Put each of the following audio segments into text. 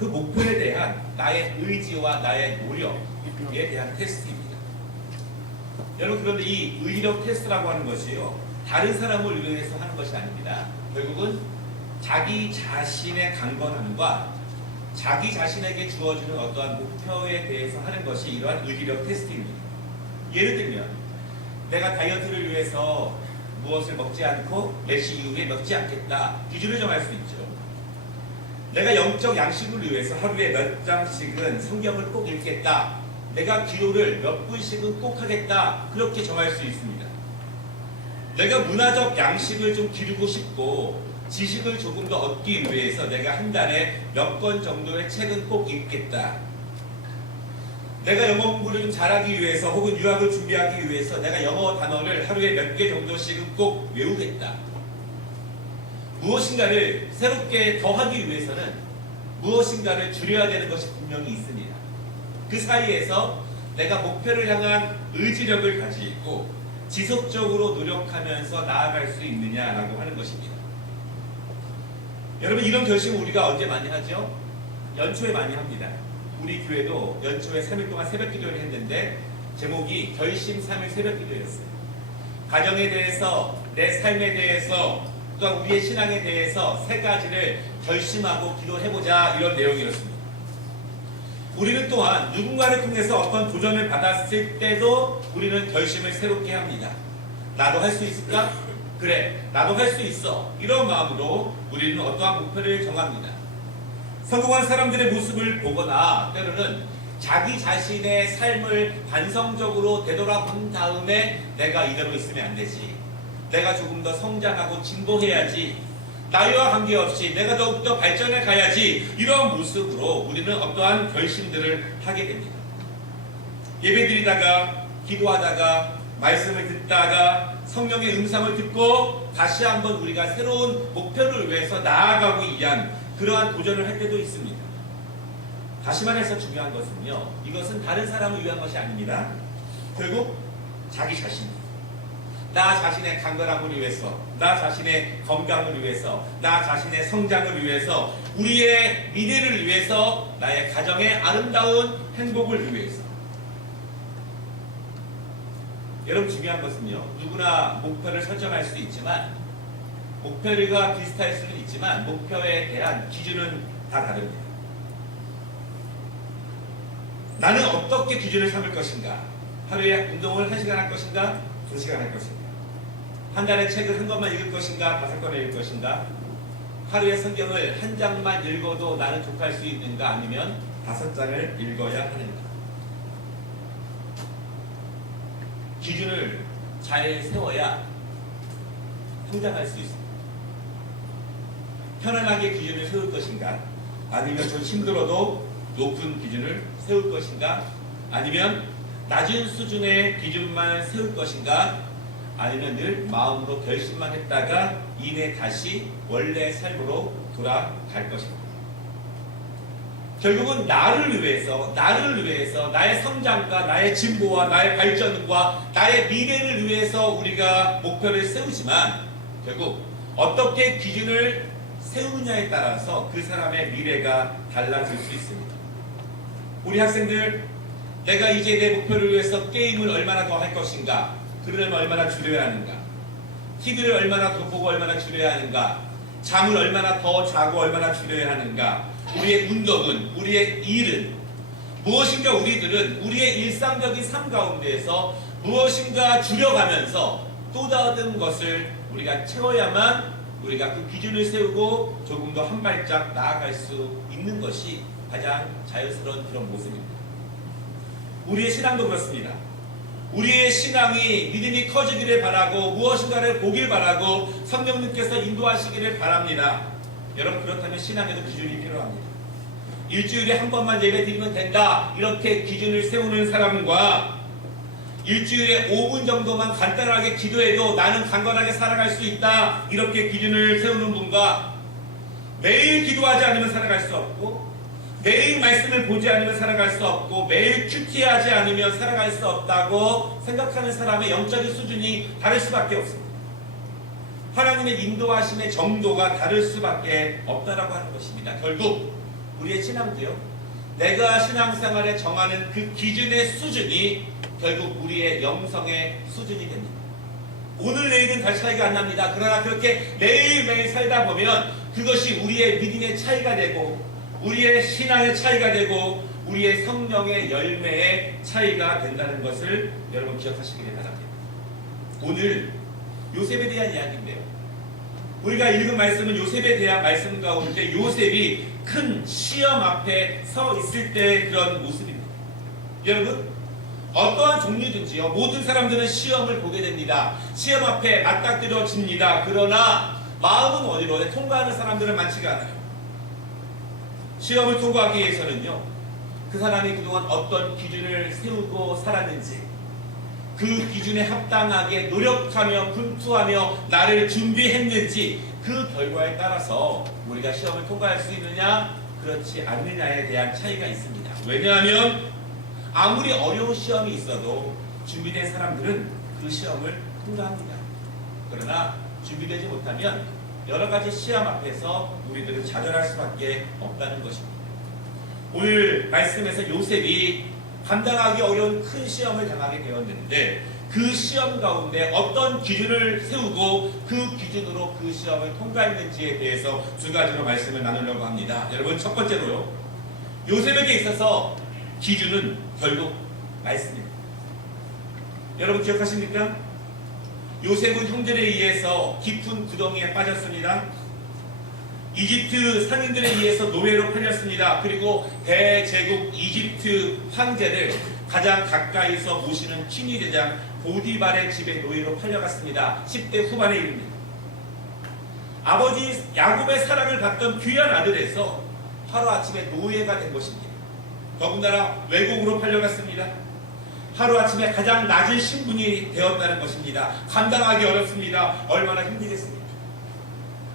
그 목표에 대한 나의 의지와 나의 노력에 대한 테스트입니다. 여러분, 그런데 이 의지력 테스트라고 하는 것이요, 다른 사람을 위해서 하는 것이 아닙니다. 결국은 자기 자신의 강건함과 자기 자신에게 주어지는 어떠한 목표에 대해서 하는 것이 이러한 의지력 테스트입니다. 예를 들면 내가 다이어트를 위해서 무엇을 먹지 않고 몇 시 이후에 먹지 않겠다, 기준을 정할 수 있죠. 내가 영적 양식을 위해서 하루에 몇 장씩은 성경을 꼭 읽겠다, 내가 기도를 몇 분씩은 꼭 하겠다, 그렇게 정할 수 있습니다. 내가 문화적 양식을 좀 기르고 싶고 지식을 조금 더 얻기 위해서 내가 한 달에 몇 권 정도의 책은 꼭 읽겠다. 내가 영어 공부를 좀 잘하기 위해서 혹은 유학을 준비하기 위해서 내가 영어 단어를 하루에 몇 개 정도씩은 꼭 외우겠다. 무엇인가를 새롭게 더하기 위해서는 무엇인가를 줄여야 되는 것이 분명히 있습니다. 그 사이에서 내가 목표를 향한 의지력을 가지고 지속적으로 노력하면서 나아갈 수 있느냐라고 하는 것입니다. 여러분, 이런 결심을 우리가 언제 많이 하죠? 연초에 많이 합니다. 우리 교회도 연초에 3일 동안 새벽 기도를 했는데 제목이 결심 3일 새벽 기도였어요. 가정에 대해서, 내 삶에 대해서, 또한 우리의 신앙에 대해서 세 가지를 결심하고 기도해보자, 이런 내용이었습니다. 우리는 또한 누군가를 통해서 어떤 도전을 받았을 때도 우리는 결심을 새롭게 합니다. 나도 할 수 있을까? 그래, 나도 할 수 있어. 이런 마음으로 우리는 어떠한 목표를 정합니다. 성공한 사람들의 모습을 보거나 때로는 자기 자신의 삶을 반성적으로 되돌아본 다음에 내가 이대로 있으면 안 되지, 내가 조금 더 성장하고 진보해야지, 나이와 관계없이 내가 더욱더 발전해 가야지, 이런 모습으로 우리는 어떠한 결심들을 하게 됩니다. 예배드리다가, 기도하다가, 말씀을 듣다가 성령의 음성을 듣고 다시 한번 우리가 새로운 목표를 위해서 나아가기 위한 그러한 도전을 할 때도 있습니다. 다시 말해서 중요한 것은요, 이것은 다른 사람을 위한 것이 아닙니다. 결국 자기 자신, 나 자신의 강건함을 위해서, 나 자신의 건강을 위해서, 나 자신의 성장을 위해서, 우리의 미래를 위해서, 나의 가정의 아름다운 행복을 위해서. 여러분, 중요한 것은요, 누구나 목표를 설정할 수 있지만, 목표가 비슷할 수는 있지만 목표에 대한 기준은 다 다릅니다. 나는 어떻게 기준을 삼을 것인가? 하루에 운동을 1시간 할 것인가? 2시간 할 것인가? 한 달에 책을 한 권만 읽을 것인가? 5권을 읽을 것인가? 하루에 성경을 한 장만 읽어도 나는 족할 수 있는가? 아니면 5장을 읽어야 하는가? 기준을 잘 세워야 성장할 수 있습니다. 편안하게 기준을 세울 것인가? 아니면 좀 힘들어도 높은 기준을 세울 것인가? 아니면 낮은 수준의 기준만 세울 것인가? 아니면 늘 마음으로 결심만 했다가 이내 다시 원래 삶으로 돌아갈 것인가? 결국은 나를 위해서, 나의 성장과 나의 진보와 나의 발전과 나의 미래를 위해서 우리가 목표를 세우지만 결국 어떻게 기준을 세우느냐에 따라서 그 사람의 미래가 달라질 수 있습니다. 우리 학생들, 내가 이제 내 목표를 위해서 게임을 얼마나 더 할 것인가, 글을 얼마나 줄여야 하는가, TV를 얼마나 더 보고 얼마나 줄여야 하는가, 잠을 얼마나 더 자고 얼마나 줄여야 하는가, 우리의 운동은, 우리의 일은, 무엇인가 우리들은 우리의 일상적인 삶 가운데에서 무엇인가 줄여가면서 또 다른 것을 우리가 채워야만 우리가 그 기준을 세우고 조금 더 한 발짝 나아갈 수 있는 것이 가장 자연스러운 그런 모습입니다. 우리의 신앙도 그렇습니다. 우리의 신앙이, 믿음이 커지기를 바라고 무엇인가를 보길 바라고 성령님께서 인도하시기를 바랍니다. 여러분, 그렇다면 신앙에도 기준이 필요합니다. 일주일에 한 번만 예배 드리면 된다, 이렇게 기준을 세우는 사람과 일주일에 5분 정도만 간단하게 기도해도 나는 강건하게 살아갈 수 있다, 이렇게 기준을 세우는 분과 매일 기도하지 않으면 살아갈 수 없고 매일 말씀을 보지 않으면 살아갈 수 없고 매일 큐티하지 않으면 살아갈 수 없다고 생각하는 사람의 영적인 수준이 다를 수밖에 없습니다. 하나님의 인도하심의 정도가 다를 수밖에 없다라고 하는 것입니다. 결국 우리의 신앙도요. 내가 신앙생활에 정하는 그 기준의 수준이 결국 우리의 영성의 수준이 됩니다. 오늘 내일은 별 차이가 안 납니다. 그러나 그렇게 매일매일 살다 보면 그것이 우리의 믿음의 차이가 되고 우리의 신앙의 차이가 되고 우리의 성령의 열매의 차이가 된다는 것을 여러분 기억하시기를 바랍니다. 오늘 요셉에 대한 이야기인데요. 우리가 읽은 말씀은 요셉에 대한 말씀 가운데 요셉이 큰 시험 앞에 서 있을 때 그런 모습입니다. 여러분, 어떠한 종류든지요, 모든 사람들은 시험을 보게 됩니다. 시험 앞에 맞닥뜨려집니다. 그러나 마음은 어디로 통과하는 사람들은 많지가 않아요. 시험을 통과하기 위해서는요, 그 사람이 그동안 어떤 기준을 세우고 살았는지, 그 기준에 합당하게 노력하며 분투하며 나를 준비했는지 그 결과에 따라서 우리가 시험을 통과할 수 있느냐 그렇지 않느냐에 대한 차이가 있습니다. 왜냐하면 아무리 어려운 시험이 있어도 준비된 사람들은 그 시험을 통과합니다. 그러나 준비되지 못하면 여러 가지 시험 앞에서 우리들은 좌절할 수밖에 없다는 것입니다. 오늘 말씀에서 요셉이 감당하기 어려운 큰 시험을 당하게 되었는데 그 시험 가운데 어떤 기준을 세우고 그 기준으로 그 시험을 통과했는지에 대해서 두 가지로 말씀을 나누려고 합니다. 여러분, 첫 번째로요, 요셉에게 있어서 기준은 결국 말씀입니다. 여러분 기억하십니까? 요셉은 형들에 의해서 깊은 구덩이에 빠졌습니다. 이집트 상인들에 의해서 노예로 팔렸습니다. 그리고 대제국 이집트 황제를 가장 가까이서 모시는 친위대장 보디발의 집에 노예로 팔려갔습니다. 10대 후반에 이릅니다. 아버지 야곱의 사랑을 받던 귀한 아들에서 하루아침에 노예가 된 것입니다. 더군다나 외국으로 팔려갔습니다. 하루아침에 가장 낮은 신분이 되었다는 것입니다. 감당하기 어렵습니다. 얼마나 힘들겠습니까?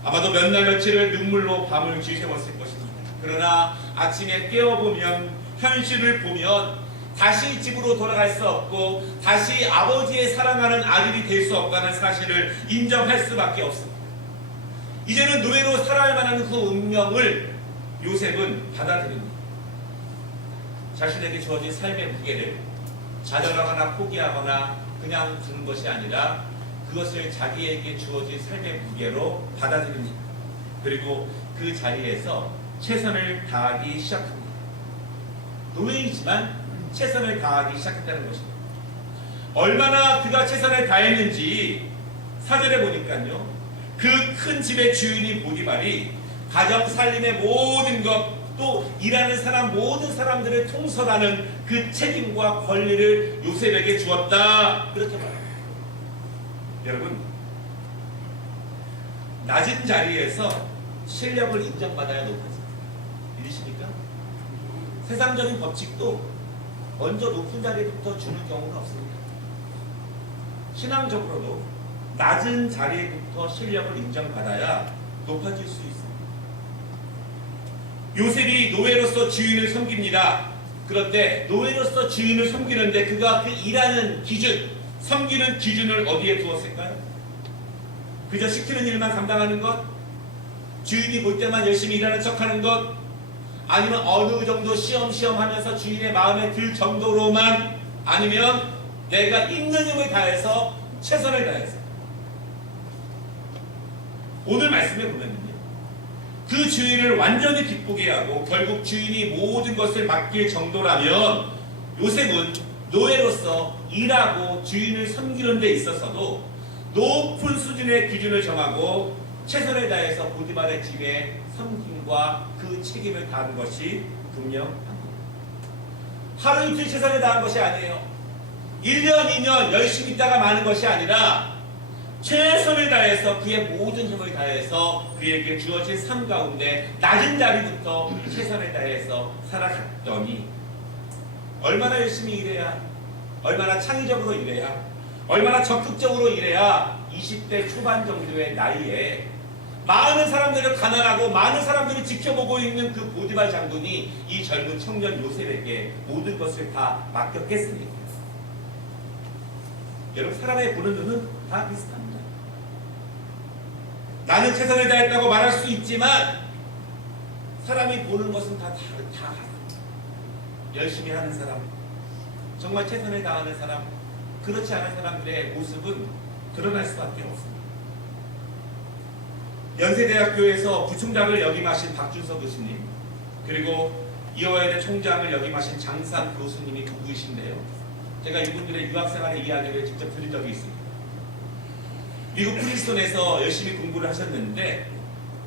아마도 몇 날 며칠을 눈물로 밤을 지새웠을 것입니다. 그러나 아침에 깨어보면, 현실을 보면 다시 집으로 돌아갈 수 없고 다시 아버지의 사랑하는 아들이 될 수 없다는 사실을 인정할 수밖에 없습니다. 이제는 노예로 살아야 만한 그 운명을 요셉은 받아들입니다. 자신에게 주어진 삶의 무게를 좌절하거나 포기하거나 그냥 두는 것이 아니라 그것을 자기에게 주어진 삶의 무게로 받아들입니다. 그리고 그 자리에서 최선을 다하기 시작합니다. 노예이지만 최선을 다하기 시작했다는 것입니다. 얼마나 그가 최선을 다했는지 4절에 보니까요, 그 큰 집의 주인이 보디발이 가정 살림의 모든 것, 또 일하는 사람 모든 사람들을 통솔하는 그 책임과 권리를 요셉에게 주었다, 그렇게 말합니다. 여러분, 낮은 자리에서 실력을 인정받아야 높아집니다. 믿으십니까? 세상적인 법칙도 먼저 높은 자리부터 주는 경우는 없습니다. 신앙적으로도 낮은 자리부터 실력을 인정받아야 높아질 수 있습니다. 요셉이 노예로서 주인을 섬깁니다. 그런데 노예로서 주인을 섬기는데 그가 그 일하는 기준, 섬기는 기준을 어디에 두었을까요? 그저 시키는 일만 감당하는 것? 주인이 볼 때만 열심히 일하는 척하는 것? 아니면 어느 정도 시험시험 하면서 주인의 마음에 들 정도로만? 아니면 내가 있는 힘을 다해서 최선을 다해서? 오늘 말씀에 보면은요, 그 주인을 완전히 기쁘게 하고 결국 주인이 모든 것을 맡길 정도라면 요셉은 노예로서 일하고 주인을 섬기는 데 있어서도 높은 수준의 기준을 정하고 최선을 다해서 보디발의 집에 섬김과 그 책임을 다한 것이 분명합니다. 하루 이틀 최선을 다한 것이 아니에요. 1년, 2년 열심히 있다가 마는 것이 아니라 최선을 다해서 그의 모든 힘을 다해서 그에게 주어진 삶 가운데 낮은 자리부터 최선을 다해서 살아갔더니 얼마나 열심히 일해야, 얼마나 창의적으로 일해야, 얼마나 적극적으로 일해야 20대 초반 정도의 나이에 많은 사람들을 가난하고 많은 사람들을 지켜보고 있는 그 보디발 장군이 이 젊은 청년 요셉에게 모든 것을 다 맡겼겠습니까? 여러분, 사람의 보는 눈은 다 비슷합니다. 나는 최선을 다했다고 말할 수 있지만 사람이 보는 것은 다 같습니다. 열심히 하는 사람, 정말 최선을 다하는 사람, 그렇지 않은 사람들의 모습은 드러날 수밖에 없습니다. 연세대학교에서 부총장을 역임하신 박준석 교수님, 그리고 이화여대 총장을 역임하신 장산 교수님이 부부이신데요. 제가 이분들의 유학생활의 이야기를 직접 들은 적이 있습니다. 미국 프린스턴에서 열심히 공부를 하셨는데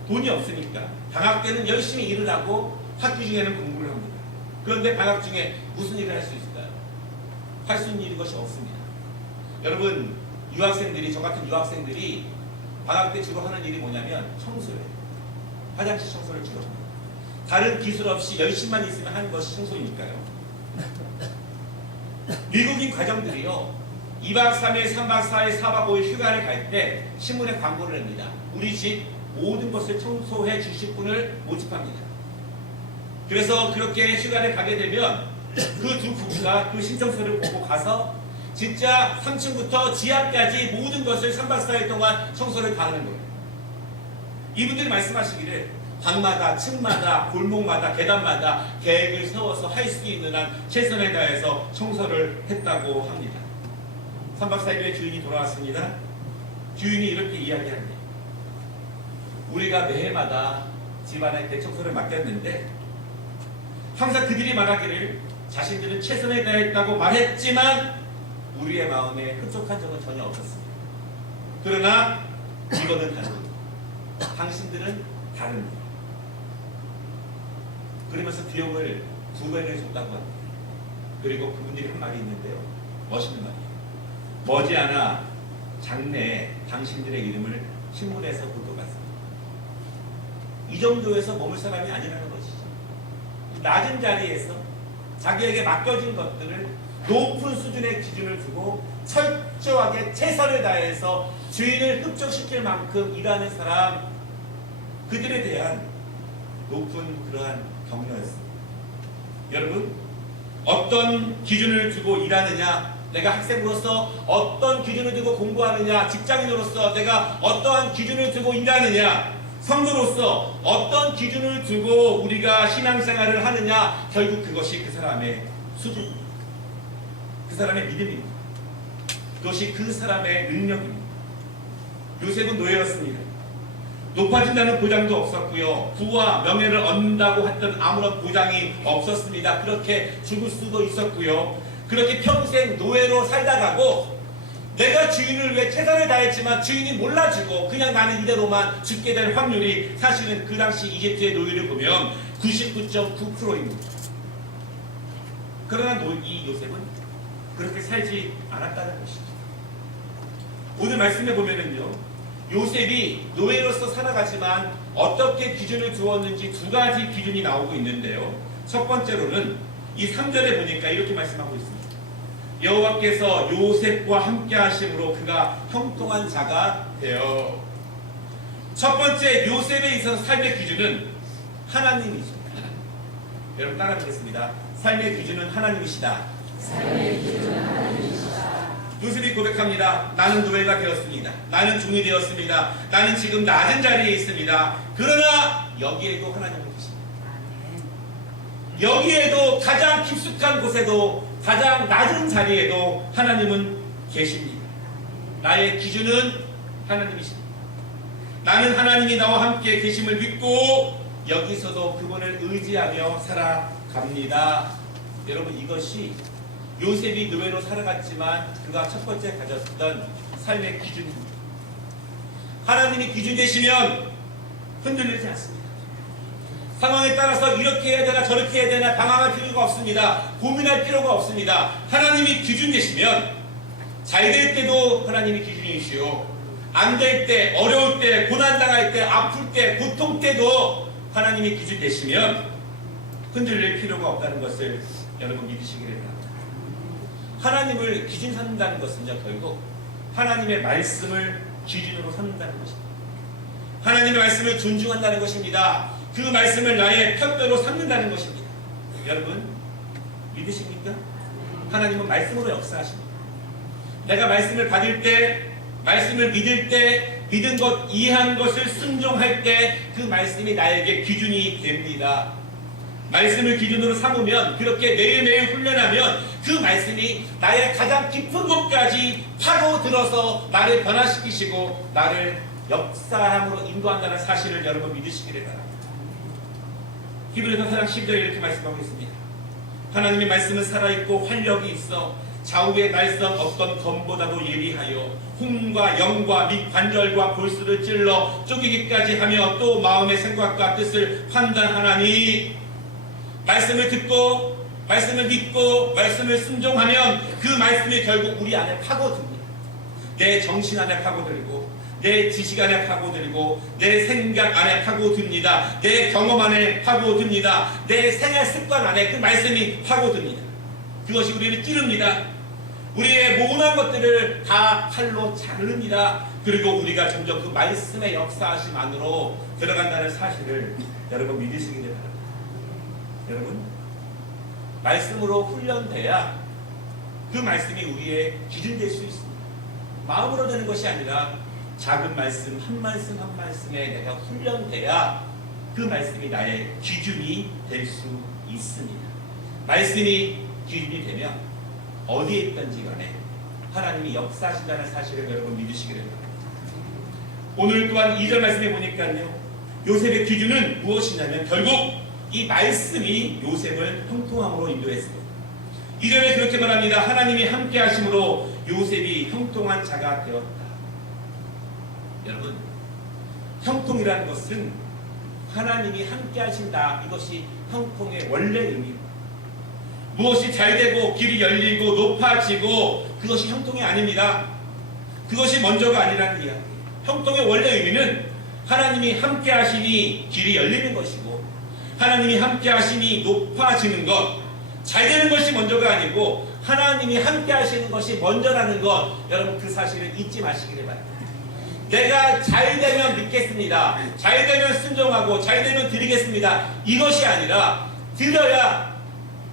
돈이 없으니까 방학 때는 열심히 일을 하고 학기 중에는 공부를 합니다. 그런데 방학 중에 무슨 일을 할 수 있을까요? 할 수 있는 것이 없습니다. 여러분, 유학생들이, 저 같은 유학생들이 방학 때 주로 하는 일이 뭐냐면 청소예요. 화장실 청소를 주로 합니다. 다른 기술 없이 열심만 있으면 하는 것이 청소이니까요. 미국인 가정들이요, 2박 3일, 3박 4일, 4박 5일 휴가를 갈 때 신문에 광고를 냅니다. 우리 집 모든 것을 청소해 주실 분을 모집합니다. 그래서 그렇게 휴가를 가게 되면 그 두 부부가 그 신청서를 보고 가서 진짜 3층부터 지하까지 모든 것을 3박 4일 동안 청소를 다 하는 거예요. 이분들이 말씀하시기를 방마다, 층마다, 골목마다, 계단마다 계획을 세워서 할 수 있는 한 최선을 다해서 청소를 했다고 합니다. 3박 4일에 주인이 돌아왔습니다. 주인이 이렇게 이야기합니다. 우리가 매해마다 집안의 대청소를 맡겼는데 항상 그들이 말하기를 자신들은 최선을 다했다고 말했지만 우리의 마음에 흡족한 적은 전혀 없었습니다. 그러나 이거는 다릅니다. 당신들은 다릅니다. 그러면서 비용을 2배를 줬다고 합니다. 그리고 그분들이 한 말이 있는데요. 멋있는 말이에요. 머지않아 장래에 당신들의 이름을 신문에서 볼 것 같습니다. 이 정도에서 머물 사람이 아니라는 것이죠. 낮은 자리에서 자기에게 맡겨진 것들을 높은 수준의 기준을 두고 철저하게 최선을 다해서 주인을 흡족시킬 만큼 일하는 사람, 그들에 대한 높은 그러한 격려였습니다. 여러분, 어떤 기준을 두고 일하느냐, 내가 학생으로서 어떤 기준을 두고 공부하느냐, 직장인으로서 내가 어떠한 기준을 두고 일하느냐, 성도로서 어떤 기준을 두고 우리가 신앙생활을 하느냐, 결국 그것이 그 사람의 수준입니다. 그 사람의 믿음입니다. 그것이 그 사람의 능력입니다. 요셉은 노예였습니다. 높아진다는 보장도 없었고요. 부와 명예를 얻는다고 했던 아무런 보장이 없었습니다. 그렇게 죽을 수도 있었고요. 그렇게 평생 노예로 살다가고 내가 주인을 위해 최선을 다했지만 주인이 몰라주고 그냥 나는 이대로만 죽게 될 확률이 사실은 그 당시 이집트의 노예를 보면 99.9%입니다. 그러나 이 요셉은 그렇게 살지 않았다는 것이죠. 오늘 말씀에 보면은요, 요셉이 노예로서 살아가지만 어떻게 기준을 두었는지 2가지 기준이 나오고 있는데요. 첫 번째로는 이 3절에 보니까 이렇게 말씀하고 있습니다. 여호와께서 요셉과 함께 하심으로 그가 형통한 자가 되어. 첫 번째, 요셉에 있어서 삶의 기준은 하나님이십니다. 여러분 따라하겠습니다. 삶의 기준은 하나님이시다. 삶의 기준은 하나님이시다. 요셉이 고백합니다. 나는 노예가 되었습니다. 나는 종이 되었습니다. 나는 지금 낮은 자리에 있습니다. 그러나 여기에도 하나님은 계십니다. 여기에도 가장 깊숙한 곳에도 가장 낮은 자리에도 하나님은 계십니다. 나의 기준은 하나님이십니다. 나는 하나님이 나와 함께 계심을 믿고 여기서도 그분을 의지하며 살아갑니다. 여러분, 이것이 요셉이 노예로 살아갔지만 그가 첫 번째 가졌던 삶의 기준입니다. 하나님이 기준 되시면 흔들리지 않습니다. 상황에 따라서 이렇게 해야 되나 저렇게 해야 되나 방황할 필요가 없습니다. 고민할 필요가 없습니다. 하나님이 기준 되시면 잘 될 때도 하나님이 기준이시오. 안 될 때, 어려울 때, 고난당할 때, 아플 때, 고통 때도 하나님이 기준 되시면 흔들릴 필요가 없다는 것을 여러분 믿으시기를 바랍니다. 하나님을 기준 삼는다는 것은요, 결국 하나님의 말씀을 기준으로 삼는다는 것입니다. 하나님의 말씀을 존중한다는 것입니다. 그 말씀을 나의 편대로 삼는다는 것입니다. 여러분 믿으십니까? 하나님은 말씀으로 역사하십니다. 내가 말씀을 받을 때, 말씀을 믿을 때, 믿은 것, 이해한 것을 순종할 때 그 말씀이 나에게 기준이 됩니다. 말씀을 기준으로 삼으면, 그렇게 매일매일 훈련하면 그 말씀이 나의 가장 깊은 곳까지 파고들어서 나를 변화시키시고 나를 역사함으로 인도한다는 사실을 여러분 믿으시기를 바랍니다. 히브리서 4장 10절에 이렇게 말씀하고 있습니다. 하나님의 말씀은 살아있고 활력이 있어 좌우의 날선 어떤 검보다도 예리하여 hum과 영과 및 관절과 골수를 찔러 쪼개기까지 하며 또 마음의 생각과 뜻을 판단하나니, 말씀을 듣고 말씀을 믿고 말씀을 순종하면 그 말씀이 결국 우리 안에 파고듭니다. 내 정신 안에 파고들고 내 지식 안에 파고들고 내 생각 안에 파고듭니다. 내 경험 안에 파고듭니다. 내 생활 습관 안에 그 말씀이 파고듭니다. 그것이 우리를 찌릅니다. 우리의 모난 것들을 다 칼로 자릅니다. 그리고 우리가 점점 그 말씀의 역사하심 안으로 들어간다는 사실을 여러분 믿으시기를 바랍니다. 여러분, 말씀으로 훈련돼야 그 말씀이 우리의 기준 될 수 있습니다. 마음으로 되는 것이 아니라 작은 말씀 한 말씀 한 말씀에 내가 훈련돼야 그 말씀이 나의 기준이 될 수 있습니다. 말씀이 기준이 되면 어디에 있든지 간에 하나님이 역사하신다는 사실을 여러분 믿으시기를 바랍니다. 오늘 또한 2절 말씀에 보니까요, 요셉의 기준은 무엇이냐면 결국 이 말씀이 요셉을 형통함으로 인도했습니다. 2절에 그렇게 말합니다. 하나님이 함께 하심으로 요셉이 형통한 자가 되었다. 여러분, 형통이라는 것은 하나님이 함께 하신다, 이것이 형통의 원래 의미입니다. 무엇이 잘되고 길이 열리고 높아지고 그것이 형통이 아닙니다. 그것이 먼저가 아니라는 이야기예요. 형통의 원래 의미는 하나님이 함께 하시니 길이 열리는 것이고 하나님이 함께 하시니 높아지는 것, 잘되는 것이 먼저가 아니고 하나님이 함께 하시는 것이 먼저라는 것, 여러분 그 사실을 잊지 마시기를 바랍니다. 내가 잘되면 믿겠습니다, 잘되면 순종하고 잘되면 드리겠습니다, 이것이 아니라 들어야,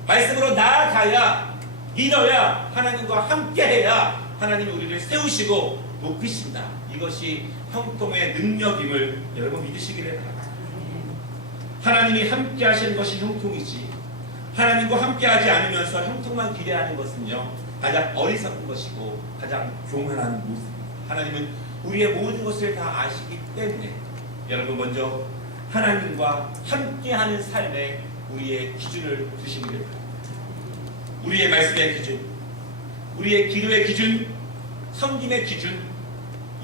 말씀으로 나아가야, 믿어야, 하나님과 함께해야 하나님이 우리를 세우시고 높이신다. 이것이 형통의 능력임을 여러분 믿으시기를 바랍니다. 하나님이 함께 하시는 것이 형통이지, 하나님과 함께 하지 않으면서 형통만 기대하는 것은요, 가장 어리석은 것이고 가장 교만한 모습입니다. 하나님은 우리의 모든 것을 다 아시기 때문에 여러분 먼저 하나님과 함께하는 삶에 우리의 기준을 두시기를 바랍니다. 우리의 말씀의 기준, 우리의 기도의 기준, 섬김의 기준,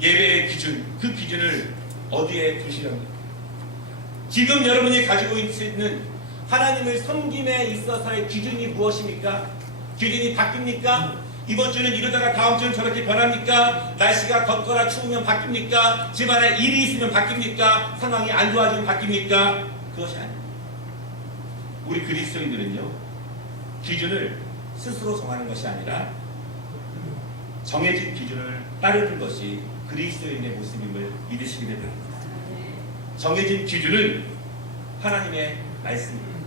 예배의 기준, 그 기준을 어디에 두시렵니까? 지금 여러분이 가지고 있는 하나님을 섬김에 있어서의 기준이 무엇입니까? 기준이 바뀝니까? 이번 주는 이러다가 다음 주는 저렇게 변합니까? 날씨가 덥거나 추우면 바뀝니까? 집안에 일이 있으면 바뀝니까? 상황이 안 좋아지면 바뀝니까? 그것이 아닙니다. 우리 그리스도인들은요, 기준을 스스로 정하는 것이 아니라 정해진 기준을 따르는 것이 그리스도인의 모습임을 믿으시기를 바랍니다. 정해진 기준은 하나님의 말씀입니다.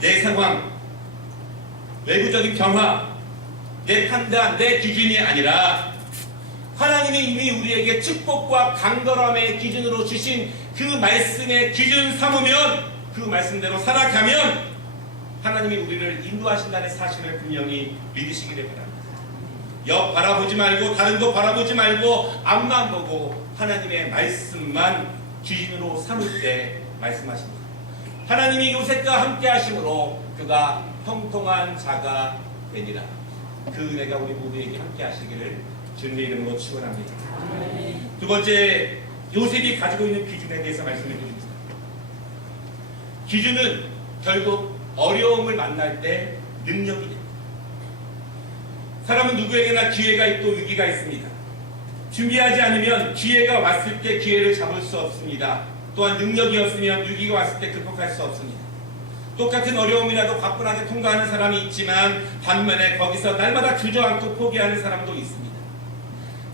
내 상황, 외부적인 변화, 내 판단, 내 기준이 아니라 하나님이 이미 우리에게 축복과 강건함의 기준으로 주신 그 말씀의 기준 삼으면, 그 말씀대로 살아가면 하나님이 우리를 인도하신다는 사실을 분명히 믿으시기를 바랍니다. 옆 바라보지 말고 다른 거 바라보지 말고 앞만 보고 하나님의 말씀만 기준으로 삼을 때 말씀하십니다. 하나님이 요셉과 함께 하심으로 그가 형통한 자가 되니라. 그 은혜가 우리 모두에게 함께 하시기를 주님의 이름으로 축원합니다. 두 번째, 요셉이 가지고 있는 기준에 대해서 말씀을 드립니다. 기준은 결국 어려움을 만날 때 능력이 됩니다. 사람은 누구에게나 기회가 있고 위기가 있습니다. 준비하지 않으면 기회가 왔을 때 기회를 잡을 수 없습니다. 또한 능력이 없으면 위기가 왔을 때 극복할 수 없습니다. 똑같은 어려움이라도 가뿐하게 통과하는 사람이 있지만 반면에 거기서 날마다 주저앉고 포기하는 사람도 있습니다.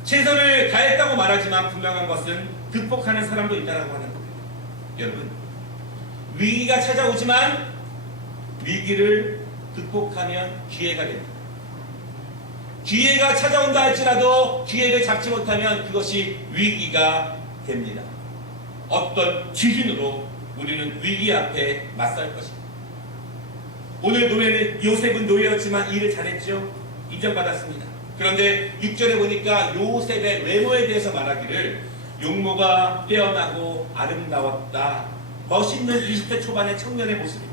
최선을 다했다고 말하지만 분명한 것은 극복하는 사람도 있다고 하는 거예요. 여러분, 위기가 찾아오지만 위기를 극복하면 기회가 됩니다. 기회가 찾아온다 할지라도 기회를 잡지 못하면 그것이 위기가 됩니다. 어떤 기준으로 우리는 위기 앞에 맞설 것입니다. 오늘 노예는 요셉은 노예였지만 일을 잘했죠. 인정받았습니다. 그런데 6절에 보니까 요셉의 외모에 대해서 말하기를 용모가 뛰어나고 아름다웠다. 멋있는 20대 초반의 청년의 모습입니다.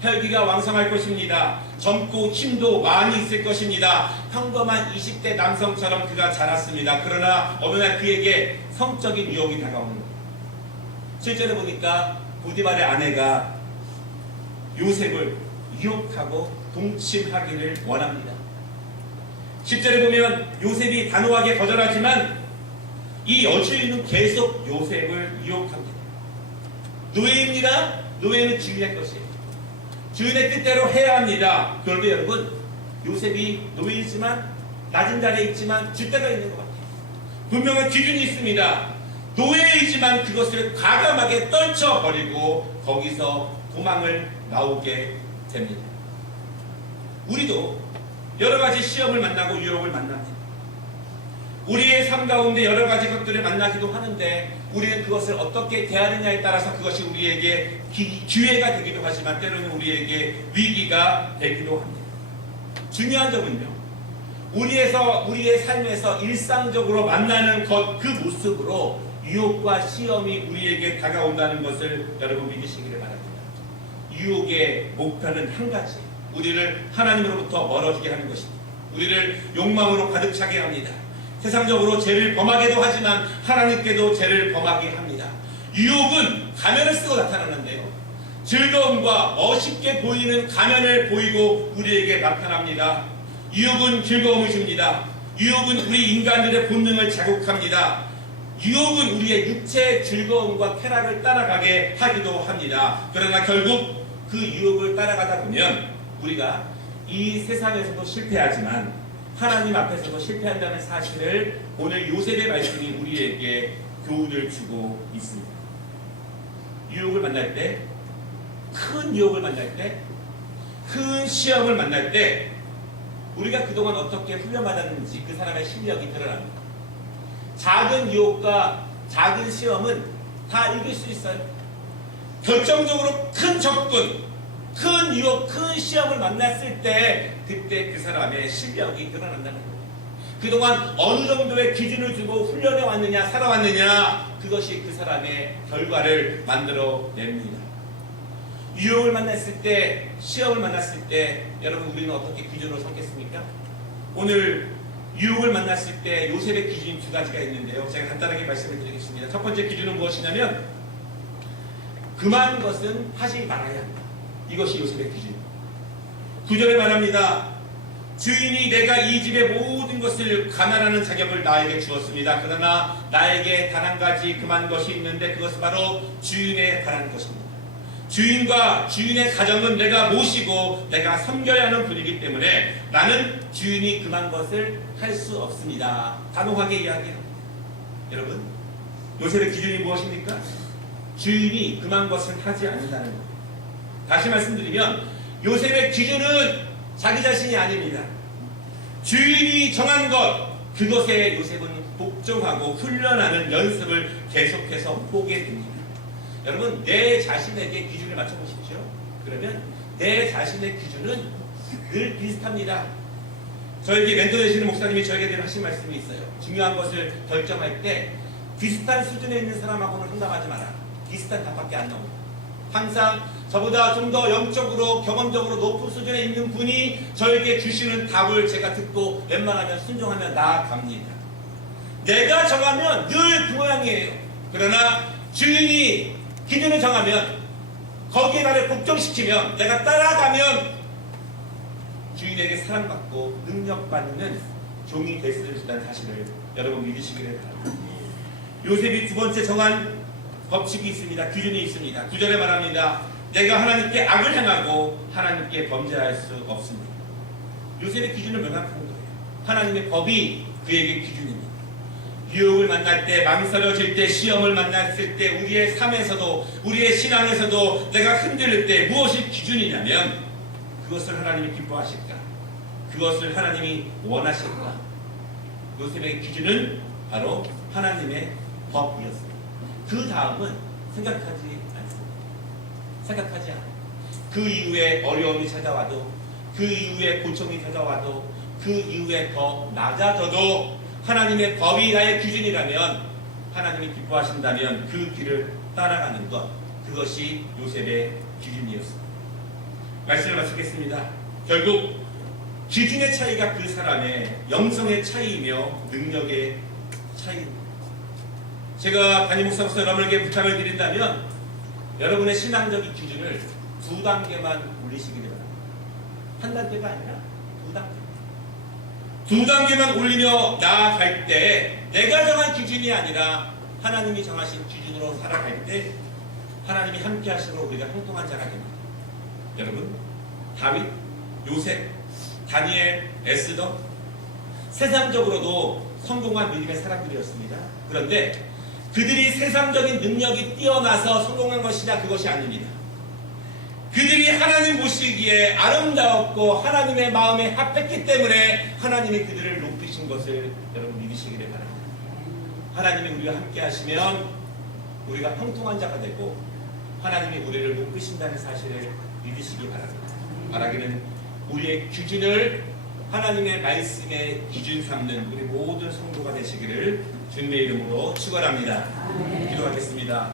혈기가 왕성할 것입니다. 젊고 힘도 많이 있을 것입니다. 평범한 20대 남성처럼 그가 자랐습니다. 그러나 어느 날 그에게 성적인 유혹이 다가오는 거예요. 실제로 보니까 보디발의 아내가 요셉을 유혹하고 동침하기를 원합니다. 10절에 보면 요셉이 단호하게 거절하지만 이 여주인은 계속 요셉을 유혹합니다. 노예입니다. 노예는 주인의 것이에요. 주인의 뜻대로 해야 합니다. 그런데 여러분, 요셉이 노예이지만 낮은 자리에 있지만 줏대가 있는 것 같아요. 분명한 기준이 있습니다. 노예이지만 그것을 과감하게 떨쳐버리고 거기서 도망을 나오게 됩니다. 우리도 여러 가지 시험을 만나고 유혹을 만납니다. 우리의 삶 가운데 여러 가지 것들을 만나기도 하는데 우리는 그것을 어떻게 대하느냐에 따라서 그것이 우리에게 기회가 되기도 하지만 때로는 우리에게 위기가 되기도 합니다. 중요한 점은요, 우리의 삶에서 일상적으로 만나는 그 모습으로 유혹과 시험이 우리에게 다가온다는 것을 여러분 믿으시기를 바랍니다. 유혹의 목표는 한 가지, 우리를 하나님으로부터 멀어지게 하는 것입니다. 우리를 욕망으로 가득 차게 합니다. 세상적으로 죄를 범하게도 하지만 하나님께도 죄를 범하게 합니다. 유혹은 가면을 쓰고 나타나는데요, 즐거움과 멋있게 보이는 가면을 보이고 우리에게 나타납니다. 유혹은 즐거움을 줍니다. 유혹은 우리 인간들의 본능을 자극합니다. 유혹은 우리의 육체의 즐거움과 쾌락을 따라가게 하기도 합니다. 그러나 결국 그 유혹을 따라가다 보면 우리가 이 세상에서도 실패하지만 하나님 앞에서도 실패한다는 사실을 오늘 요셉의 말씀이 우리에게 교훈을 주고 있습니다. 유혹을 만날 때, 큰 유혹을 만날 때, 큰 시험을 만날 때 우리가 그동안 어떻게 훈련받았는지 그 사람의 실력이 드러납니다. 작은 유혹과 작은 시험은 다 이길 수 있어요. 결정적으로 큰 접근, 큰 유혹, 큰 시험을 만났을 때 그때 그 사람의 실력이 드러난다는 거예요. 그동안 어느 정도의 기준을 두고 훈련해 왔느냐, 살아왔느냐, 그것이 그 사람의 결과를 만들어냅니다. 유혹을 만났을 때, 시험을 만났을 때 여러분 우리는 어떻게 기준으로 삼겠습니까? 오늘 유혹을 만났을 때 요셉의 기준이 두 가지가 있는데요, 제가 간단하게 말씀을 드리겠습니다. 첫 번째 기준은 무엇이냐면 금한 것은 하지 말아야 합니다. 이것이 요셉의 기준. 9절에 말합니다. 주인이 내가 이 집의 모든 것을 관할하는 자격을 나에게 주었습니다. 그러나 나에게 단 한 가지 금한 것이 있는데 그것은 바로 주인에 관한 것입니다. 주인과 주인의 가정은 내가 모시고 내가 섬겨야 하는 분이기 때문에 나는 주인이 금한 것을 할 수 없습니다. 단호하게 이야기합니다. 여러분, 요셉의 기준이 무엇입니까? 주인이 금한 것을 하지 않는다는 것. 다시 말씀드리면 요셉의 기준은 자기 자신이 아닙니다. 주인이 정한 것, 그것에 요셉은 복종하고 훈련하는 연습을 계속해서 보게 됩니다. 여러분, 내 자신에게 기준을 맞춰보십시오. 그러면 내 자신의 기준은 늘 비슷합니다. 저에게 멘토 되시는 목사님이 저에게 늘 하신 말씀이 있어요. 중요한 것을 결정할 때 비슷한 수준에 있는 사람하고는 상담하지 마라. 비슷한 답밖에 안 나옵니다. 항상 저보다 좀 더 영적으로 경험적으로 높은 수준에 있는 분이 저에게 주시는 답을 제가 듣고 웬만하면 순종하며 나아갑니다. 내가 정하면 늘 그 모양이에요. 그러나 주인이 기준을 정하면 거기에 나를 복종시키면 내가 따라가면 주인에게 사랑받고 능력받는 종이 될 수 있다는 사실을 여러분 믿으시기를 바랍니다. 요셉이 두 번째 정한 법칙이 있습니다. 기준이 있습니다. 9절에 말합니다. 내가 하나님께 악을 행하고 하나님께 범죄할 수 없습니다. 요셉의 기준은 명확한 거예요. 하나님의 법이 그에게 기준입니다. 유혹을 만날 때, 망설여질 때, 시험을 만났을 때, 우리의 삶에서도, 우리의 신앙에서도 내가 흔들릴 때 무엇이 기준이냐면 그것을 하나님이 기뻐하실까? 그것을 하나님이 원하실까? 요셉의 기준은 바로 하나님의 법이었습니다. 그 다음은 생각하지 않습니다. 생각하지 않아요. 그 이후에 어려움이 찾아와도, 그 이후에 고통이 찾아와도, 그 이후에 더 낮아져도 하나님의 법이 나의 기준이라면, 하나님이 기뻐하신다면 그 길을 따라가는 것, 그것이 요셉의 기준이었습니다. 말씀을 마치겠습니다. 결국 기준의 차이가 그 사람의 영성의 차이이며 능력의 차이입니다. 제가 담임 목사로서 여러분에게 부탁을 드린다면 여러분의 신앙적인 기준을 2단계만 올리시기를 바랍니다. 한 단계가 아니라 2단계. 2단계만 올리며 나아갈 때 내가 정한 기준이 아니라 하나님이 정하신 기준으로 살아갈 때 하나님이 함께 하시고 우리가 형통한 자가 됩니다. 여러분, 다윗, 요셉, 다니엘, 에스더, 세상적으로도 성공한 믿음의 사람들이었습니다. 그런데 그들이 세상적인 능력이 뛰어나서 성공한 것이냐, 그것이 아닙니다. 그들이 하나님 보시기에 아름다웠고 하나님의 마음에 합했기 때문에 하나님이 그들을 높이신 것을 여러분 믿으시기를 바랍니다. 하나님이 우리와 함께 하시면 우리가 형통한 자가 되고 하나님이 우리를 높이신다는 사실을 믿으시기 바랍니다. 바라기는 우리의 기준을 하나님의 말씀의 기준 삼는 우리 모든 성도가 되시기를 주님의 이름으로 축원합니다. 기도하겠습니다.